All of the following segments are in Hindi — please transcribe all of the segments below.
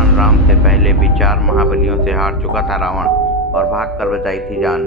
भगवान राम से पहले भी 4 महाबलियों से हार चुका था रावण और भागकर बचाई थी जान।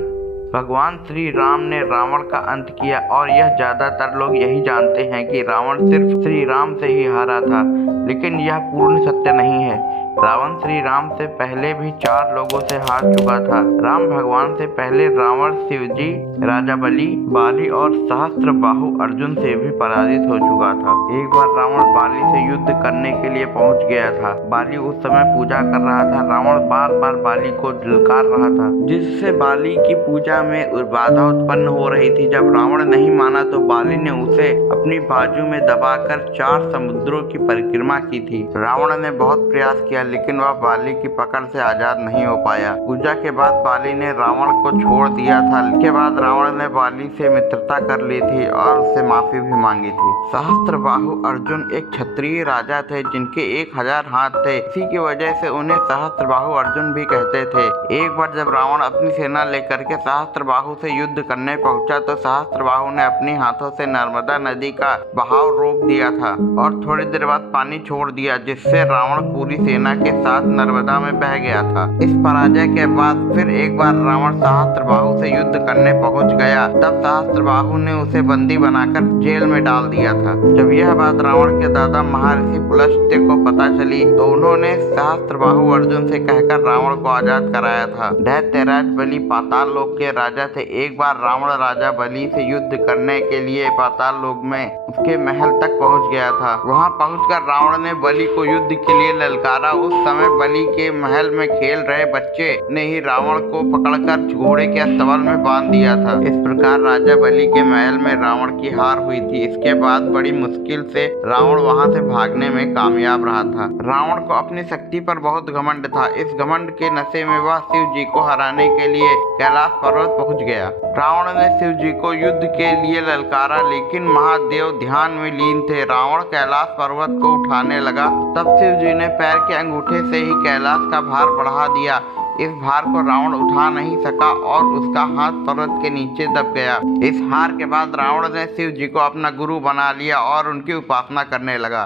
भगवान श्री राम ने रावण का अंत किया और यह ज्यादातर लोग यही जानते हैं कि रावण सिर्फ श्री राम से ही हारा था, लेकिन यह पूर्ण सत्य नहीं है। रावण श्री राम से पहले भी 4 लोगों से हार चुका था। राम भगवान से पहले रावण शिवजी, राजा बलि, बाली और सहस्त्रबाहु अर्जुन से भी पराजित हो चुका था। एक बार रावण बाली से युद्ध करने के लिए पहुंच गया था। बाली उस समय पूजा कर रहा था। रावण बार बार बाली को ललकार रहा था, जिससे बाली की पूजा में बाधा उत्पन्न हो रही थी। जब रावण नहीं माना तो बाली ने उसे अपनी बाजू में दबाकर 4 समुद्रों की परिक्रमा की थी। रावण ने बहुत प्रयास किया, लेकिन वह बाली की पकड़ से आजाद नहीं हो पाया। पूजा के बाद बाली ने रावण को छोड़ दिया था। इसके बाद रावण ने बाली से मित्रता कर ली थी और उससे माफी भी मांगी थी। सहस्त्रबाहु अर्जुन एक क्षत्रिय राजा थे जिनके 1000 हाथ थे। इसी की वजह से उन्हें सहस्त्रबाहु अर्जुन भी कहते थे। एक बार जब रावण अपनी सेना लेकर के सहस्त्रबाहु से युद्ध करने पहुंचा तो सहस्त्रबाहु ने अपने हाथों से नर्मदा नदी का बहाव रोक दिया था और थोड़ी देर बाद पानी छोड़ दिया, जिससे रावण पूरी सेना के साथ नर्मदा में बह गया था। इस पराजय के बाद फिर एक बार रावण सहस्त्रबाहु से युद्ध करने पहुंच गया। तब सहस्त्रबाहु ने उसे बंदी बनाकर जेल में डाल दिया था। जब यह बात रावण के दादा महर्षि पुलस्त्य को पता चली तो उन्होंने सहस्त्रबाहु अर्जुन से कहकर रावण को आजाद कराया था। दैत्यराज बलि पाताल लोक के राजा थे। एक बार रावण राजा बलि से युद्ध करने के लिए पाताल लोक में उसके महल तक पहुंच गया था। वहां पहुंचकर रावण ने बलि को युद्ध के लिए ललकारा। उस समय बलि के महल में खेल रहे बच्चे ने ही रावण को पकड़कर घोड़े के अस्तबल में बांध दिया था। इस प्रकार राजा बलि के महल में रावण की हार हुई थी। इसके बाद बड़ी मुश्किल से रावण वहां से भागने में कामयाब रहा था। रावण को अपनी शक्ति पर बहुत घमंड था। इस घमंड के नशे में वह शिव जी को हराने के लिए कैलाश पर्वत पहुंच गया। रावण ने शिव जी को युद्ध के लिए ललकारा, लेकिन महादेव ध्यान में लीन थे। रावण कैलाश पर्वत को उठाने लगा, तब शिव जी ने पैर के अंगूठे से ही कैलाश का भार बढ़ा दिया। इस भार को रावण उठा नहीं सका और उसका हाथ पर्वत के नीचे दब गया। इस हार के बाद रावण ने शिव जी को अपना गुरु बना लिया और उनकी उपासना करने लगा।